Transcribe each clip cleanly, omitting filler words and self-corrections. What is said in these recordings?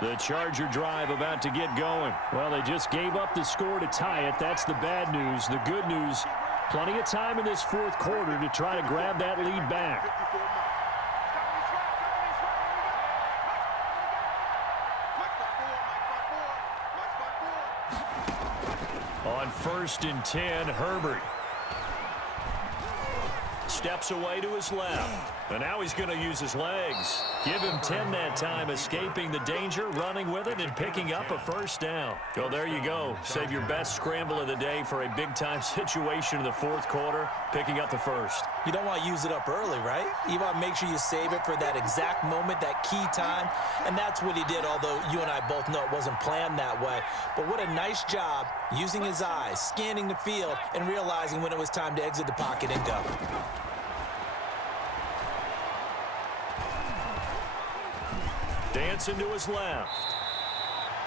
The Charger drive about to get going. Well, they just gave up the score to tie it. That's the bad news. The good news, plenty of time in this fourth quarter to try to grab that lead back. On 1st and 10, Herbert steps away to his left. And now he's going to use his legs. Give him 10 that time, escaping the danger, running with it, and picking up a first down. So there you go. Save your best scramble of the day for a big-time situation in the fourth quarter, picking up the first. You don't want to use it up early, right? You want to make sure you save it for that exact moment, that key time. And that's what he did, although you and I both know it wasn't planned that way. But what a nice job using his eyes, scanning the field, and realizing when it was time to exit the pocket and go. Dancing to his left.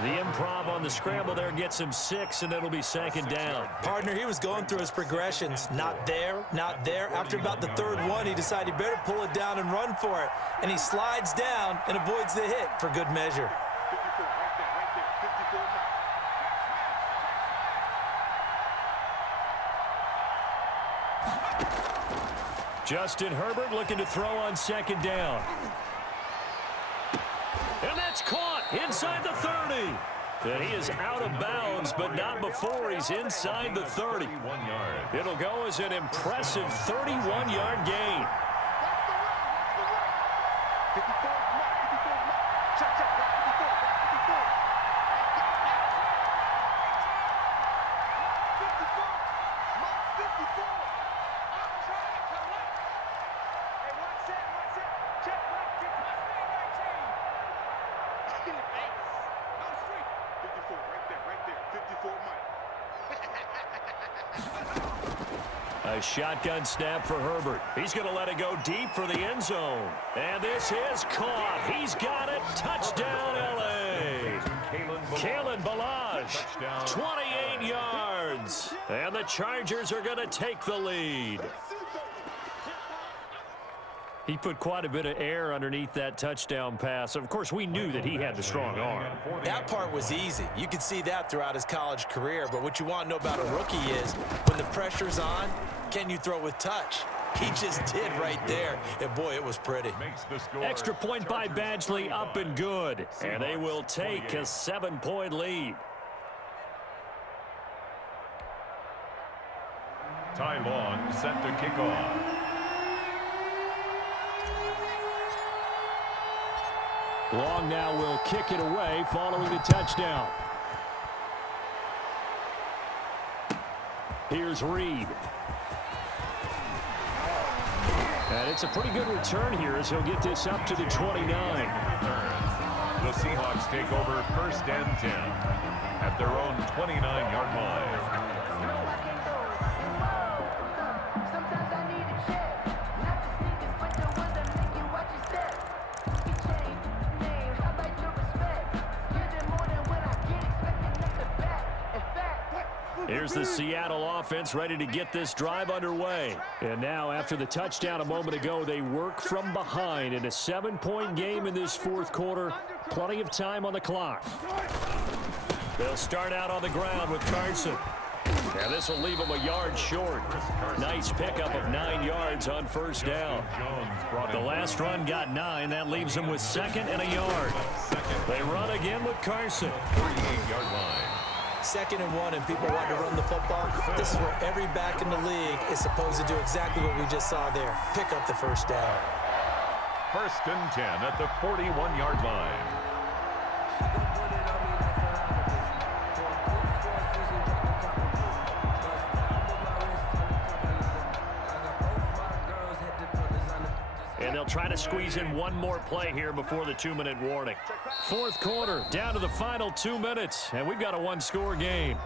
The improv on the scramble there gets him 6, and it'll be 2nd down. Partner, he was going through his progressions. Not there, not there. After about the 3rd one, he decided he better pull it down and run for it. And he slides down and avoids the hit for good measure. Justin Herbert looking to throw on 2nd down. And that's caught inside the 30. And he is out of bounds, but not before he's inside the 30. It'll go as an impressive 31-yard gain. A shotgun snap for Herbert. He's going to let it go deep for the end zone. And this is caught. He's got it. Touchdown, L.A. Kalen Ballage, 28 yards. And the Chargers are going to take the lead. He put quite a bit of air underneath that touchdown pass. Of course, we knew that he had the strong arm. That part was easy. You could see that throughout his college career. But what you want to know about a rookie is when the pressure's on, can you throw with touch? He just did right there. And, boy, it was pretty. Extra point by Badgley, up and good. And they will take a 7-point lead. Ty Long set to kick off. Long now will kick it away following the touchdown. Here's Reed. And it's a pretty good return here as he'll get this up to the 29. The Seahawks take over 1st and 10 at their own 29-yard line. Here's the Seattle offense ready to get this drive underway. And now, after the touchdown a moment ago, they work from behind in a 7-point game in this fourth quarter. Plenty of time on the clock. They'll start out on the ground with Carson. And this will leave them a yard short. Nice pickup of 9 yards on 1st down. The last run got 9. That leaves them with 2nd and a yard. They run again with Carson. 38-yard line. 2nd and 1, and people want to run the football. This is where every back in the league is supposed to do exactly what we just saw there. Pick up the 1st down. 1st and 10 at the 41-yard line. And they'll try to squeeze in one more play here before the 2-minute warning. Fourth quarter, down to the final 2 minutes, and we've got a 1-score game.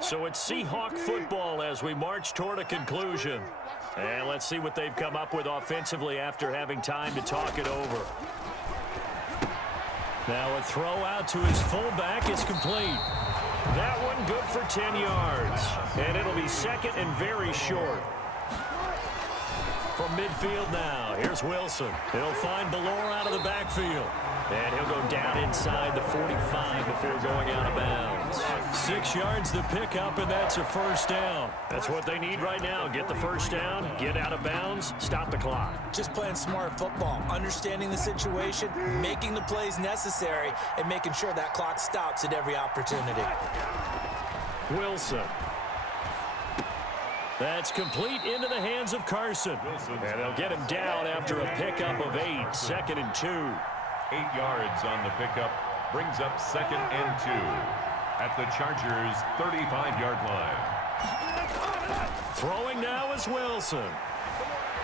So it's Seahawk football as we march toward a conclusion. And let's see what they've come up with offensively after having time to talk it over. Now a throw out to his fullback is complete. That one good for 10 yards. And it'll be second and very short. From midfield now, here's Wilson. He'll find Ballore out of the backfield. And he'll go down inside the 45 before going out of bounds. 6 yards the pickup, and that's a first down. That's what they need right now. Get the first down, get out of bounds, stop the clock. Just playing smart football, understanding the situation, making the plays necessary, and making sure that clock stops at every opportunity. Wilson. That's complete into the hands of Carson. And they'll get him down after a pickup of 8, second and 2. 8 yards on the pickup, brings up second and 2 at the Chargers' 35-yard line. Throwing now is Wilson.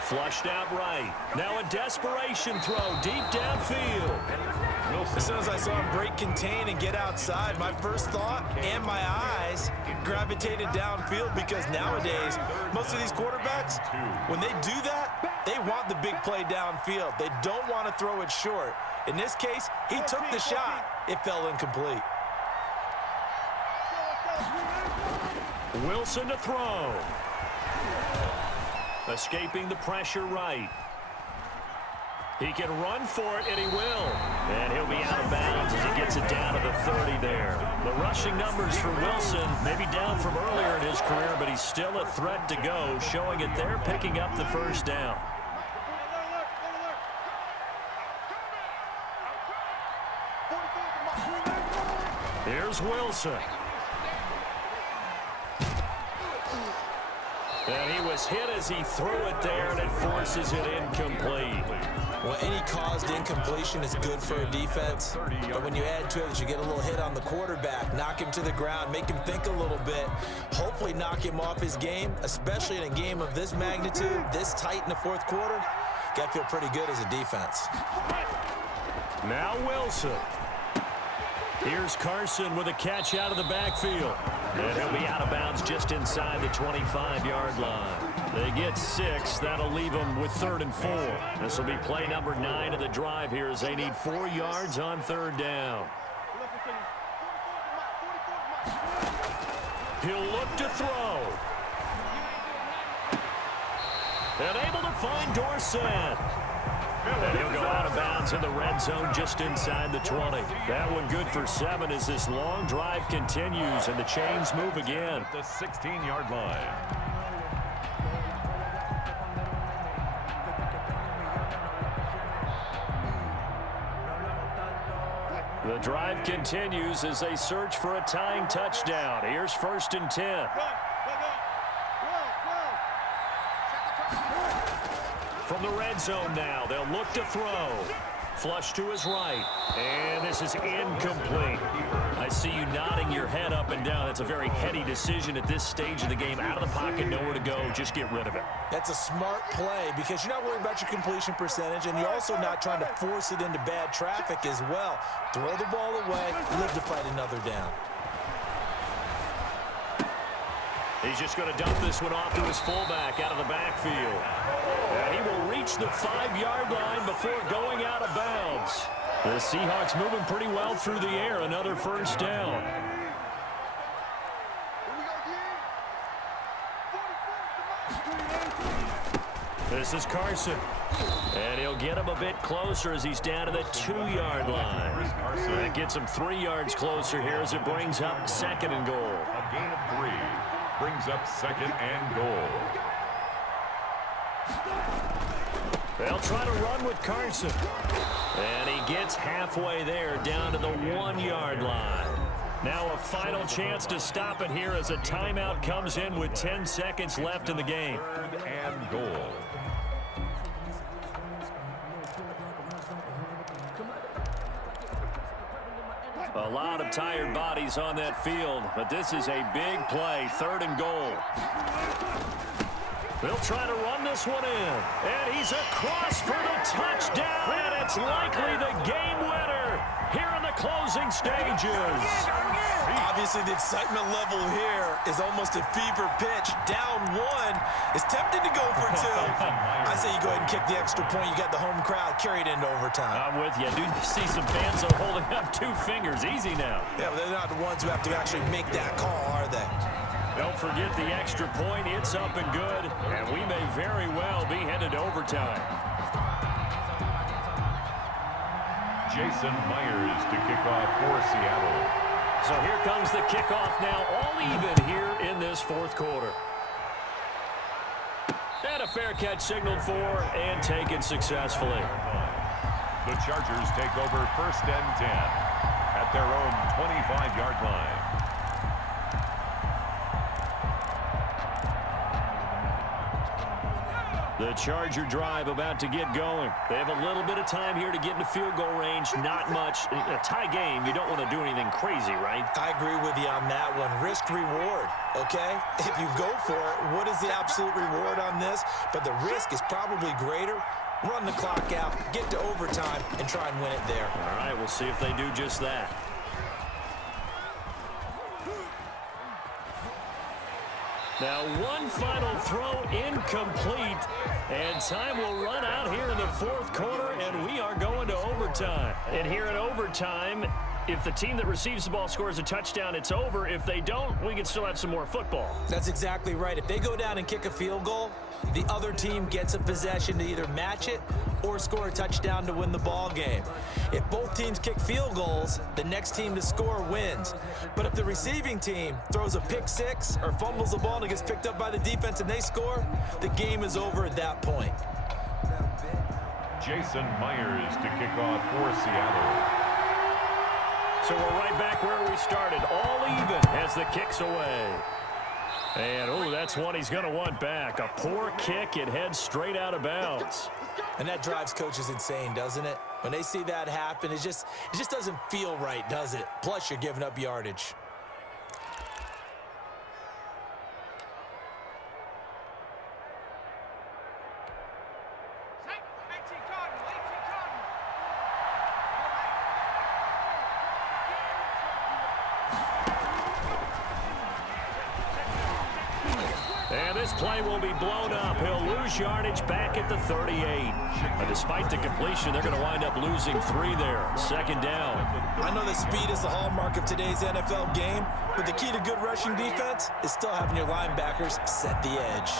Flushed out right. Now a desperation throw deep downfield. As soon as I saw him break contain and get outside, my first thought and my eyes gravitated downfield, because nowadays, most of these quarterbacks, when they do that, they want the big play downfield. They don't want to throw it short. In this case, he took the shot. It fell incomplete. Wilson to throw. Escaping the pressure right. He can run for it, and he will. And he'll be out of bounds as he gets it down to the 30 there. The rushing numbers for Wilson maybe down from earlier in his career, but he's still a threat to go, showing it there, picking up the first down. Here's Wilson. And he was hit as he threw it there, and it forces it incomplete. Well, any caused incompletion is good for a defense. But when you add to it, you get a little hit on the quarterback, knock him to the ground, make him think a little bit, hopefully knock him off his game, especially in a game of this magnitude, this tight in the fourth quarter. Got to feel pretty good as a defense. Now Wilson. Here's Carson with a catch out of the backfield. And he'll be out of bounds just inside the 25-yard line. They get 6. That'll leave them with 3rd and 4. This will be play number 9 of the drive here as they need 4 yards on 3rd down. He'll look to throw. And able to find Dorsett. And he'll go out of bounds in the red zone just inside the 20. That one good for 7 as this long drive continues and the chains move again. At the 16-yard line. The drive continues as they search for a tying touchdown. Here's 1st and 10. From the red zone now, they'll look to throw. Flush to his right. And this is incomplete. I see you nodding your head up and down. It's a very heady decision at this stage of the game. Out of the pocket, nowhere to go. Just get rid of it. That's a smart play because you're not worried about your completion percentage, and you're also not trying to force it into bad traffic as well. Throw the ball away, live to fight another down. He's just going to dump this one off to his fullback out of the backfield. And he will reach the 5-yard line before going out of bounds. The Seahawks moving pretty well through the air. Another first down. This is Carson. And he'll get him a bit closer as he's down to the 2-yard line. That gets him 3 yards closer here as it brings up 2nd and goal. A gain of 3. Brings up 2nd and goal. They'll try to run with Carson. And he gets halfway there down to the 1-yard line. Now a final chance to stop it here as a timeout comes in with 10 seconds left in the game. 3rd and goal. A lot of tired bodies on that field, but this is a big play, 3rd and goal. They'll try to run this one in, and he's across for the touchdown, and it's likely the game winner here in the closing stages. Obviously, the excitement level here is almost a fever pitch. Down one, is tempted to go for two. I say you go ahead and kick the extra point. You got the home crowd carried into overtime. I'm with you. I do see some fans are holding up 2 fingers. Easy now. Yeah, but they're not the ones who have to actually make that call, are they? Don't forget the extra point. It's up and good, and we may very well be headed to overtime. Jason Myers to kick off for Seattle. So here comes the kickoff now, all even here in this fourth quarter. And a fair catch signaled for and taken successfully. The Chargers take over 1st and 10 at their own 25-yard line. The Charger drive about to get going. They have a little bit of time here to get into field goal range. Not much. A tie game, you don't want to do anything crazy, right? I agree with you on that one. Risk reward, okay? If you go for it, what is the absolute reward on this? But the risk is probably greater. Run the clock out, get to overtime, and try and win it there. All right, we'll see if they do just that. Now, one final throw incomplete, and time will run out here in the fourth quarter, and we are going to overtime. And here in overtime, if the team that receives the ball scores a touchdown, it's over. If they don't, we can still have some more football. That's exactly right. If they go down and kick a field goal, the other team gets a possession to either match it or score a touchdown to win the ball game. If both teams kick field goals, the next team to score wins. But if the receiving team throws a pick six or fumbles the ball and it gets picked up by the defense and they score, the game is over at that point. Jason Myers to kick off for Seattle. So we're right back where we started, all even as the kick's away. And, oh, that's one he's going to want back. A poor kick, it heads straight out of bounds. And that drives coaches insane, doesn't it? When they see that happen, it just doesn't feel right, does it? Plus, you're giving up yardage. And this play will be blown up. He'll lose yardage back at the 38. Despite the completion, they're going to wind up losing 3 there. Second down. I know that speed is the hallmark of today's NFL game, but the key to good rushing defense is still having your linebackers set the edge.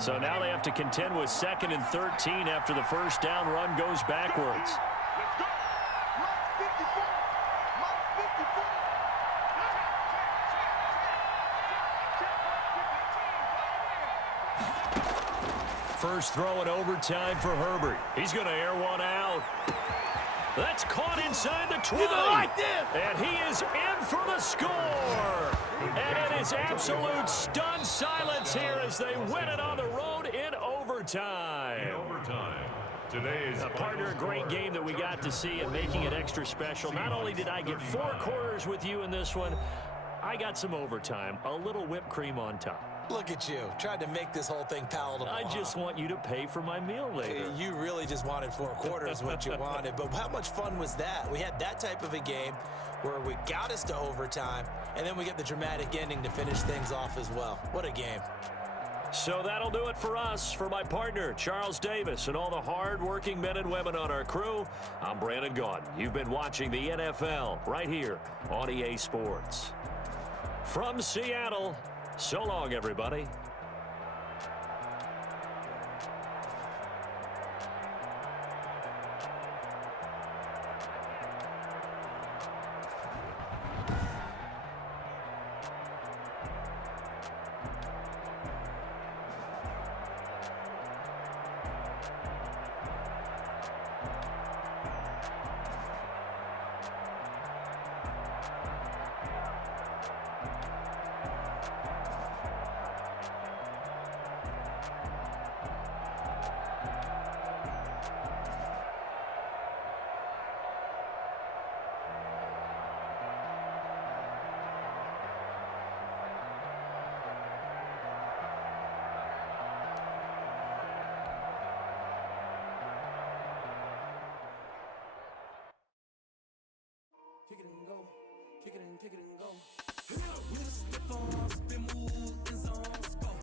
So now they have to contend with 2nd and 13 after the first down run goes backwards. First throw in overtime for Herbert. He's going to air one out. That's caught inside the 20. And he is in for the score. And it is absolute stunned silence here as they win it on the road in overtime. Today's partner, a great game that we got to see and making it extra special. Not only did I get 4 quarters with you in this one, I got some overtime, a little whipped cream on top. Look at you, tried to make this whole thing palatable. I just want you to pay for my meal later. You really just wanted 4 quarters what you wanted, but how much fun was that? We had that type of a game where we got us to overtime, and then we get the dramatic ending to finish things off as well. What a game. So that'll do it for us. For my partner, Charles Davis, and all the hard-working men and women on our crew, I'm Brandon Gaudin. You've been watching the NFL right here on EA Sports. From Seattle, so long, everybody. kick it and go, kick it and go. With a stiff arm, spin move in zone.